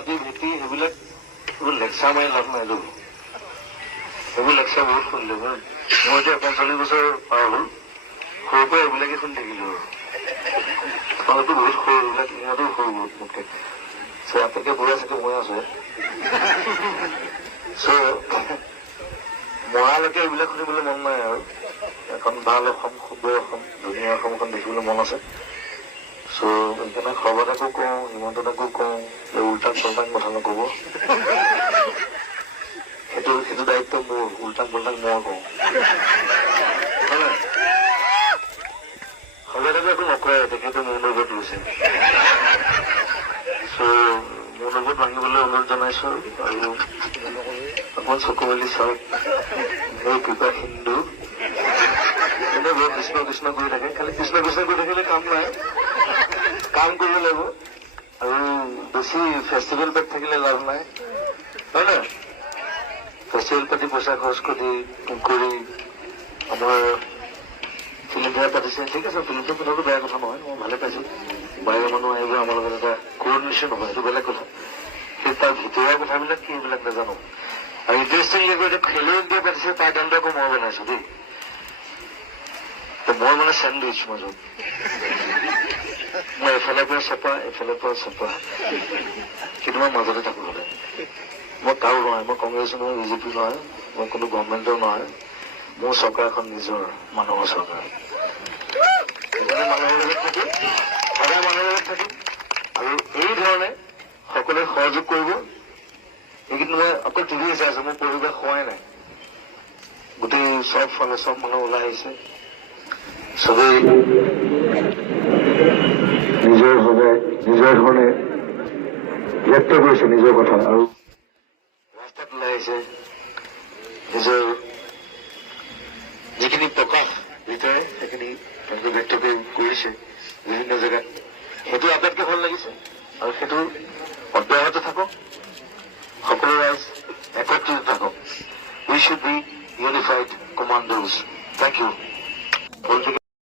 জাতি ভেটি সেইবিলাক এইবোৰ লেকচাৰ মাৰি লাভ নাই দেই সেইবোৰ লেকচাৰ বহুত শুনিলো মই এতিয়া পঞ্চল্লিছ বছৰ পাৰ হ'ল সৰুৰ পৰা এইবিলাকে শুনি থাকিলো আৰু বহুত সৰু এইবিলাক ইহঁতো সৰু বহুত মোতকে আটাইতকৈ বুঢ়া চাগে মই আছো চ' মৰালৈকে এইবিলাক শুনিবলৈ মন নাই আৰু এখন ভাল অসম সুন্দৰ অসম ধুনীয়া অসমখন দেখিবলৈ মন আছে সেইকাৰণে সৰ্বদাকো কওঁ হিমন্ত কওঁ যে উল্টাক পাল্টাক কথা নক'ব সেইটো সেইটো দায়িত্ব মোৰ উল্টাক পাল্টাক মই কওঁ হয়। সৰ্বদাকো একো নকৰে তেখেতে মোৰ লগত লৈছে চ' মোৰ লগত ভাঙিবলৈ অনুৰোধ জনাইছো, আৰু অকণমান চকু মেলি চাওক। মোৰ কৃপা হিন্দু। এনে বৰ কৃষ্ণ কৃষ্ণ কৰি থাকে, খালি কৃষ্ণ কৃষ্ণ কৰি থাকিলে কাম নাই। কাম কৰিব লাগিব। আৰু বেছি ফেষ্টিভেল পেক থাকিলে লাভ নাই। হয় নাই ফেষ্টিভেল পাতি পইচা খৰচ কৰি কৰি আমাৰ ফিল্ম ফেয়াৰ পাতিছে। ঠিক আছে ফিল্ম ফেয়াৰ পতাটো বেয়া কথা নহয়, মই ভালে পাইছো। বাহিৰৰ মানুহ আহিব, আমাৰ লগত এটা কোঅৰ্ডিনেশ্যন হয় সেইটো বেলেগ কথা। সেই তাৰ ভিতৰুৱা কথাবিলাক কি এইবিলাক নাজানো। আৰু ইণ্টাৰেষ্টিং লাগে এতিয়া খেলো ইণ্ডিয়া পাতিছে, তাৰ দামটো আকৌ মই বনাইছো দেই। মই মানে চেণ্ডউইচ মাজত। মই এফালৰ পৰা চপা, এফালৰ পৰা চপা। কিন্তু মই মাজতে থাকো সদায় মই কাৰো নহয়, মই কংগ্ৰেছ নহয় বিজেপি নহয়, মই কোনো গভমেণ্টৰ নহয়। মোৰ চৰকাৰ এখন নিজৰ, মানুহৰ চৰকাৰ। সেইকাৰণে মানুহৰ লগত থাকিম সদায় মানুহৰ লগত থাকিম আৰু এই ধৰণে সকলোৱে সহযোগ কৰিব। এইকেইদিন মই অকল টিভি চাই আছো, মোৰ পৰিৱেশ হোৱাই নাই। গোটেই চব ফালে, চব মানুহ ওলাই আহিছে। চবেই নিজৰ ভাৱে নিজৰ ধৰণে ব্যক্ত কৰিছে নিজৰ কথা আৰু ৰাস্তাত ওলাই আহিছে। নিজৰ যিখিনি প্ৰকাশ ভিতৰে তেওঁলোকে ব্যক্ত কৰিছে বিভিন্ন জেগাত। সেইটো আটাইতকৈ ভালো লাগিছে আৰু সেইটো অব্যাহত থাকক। সকলো ৰাইজ একত্ৰিত থাকক। We should be unified commandos thank you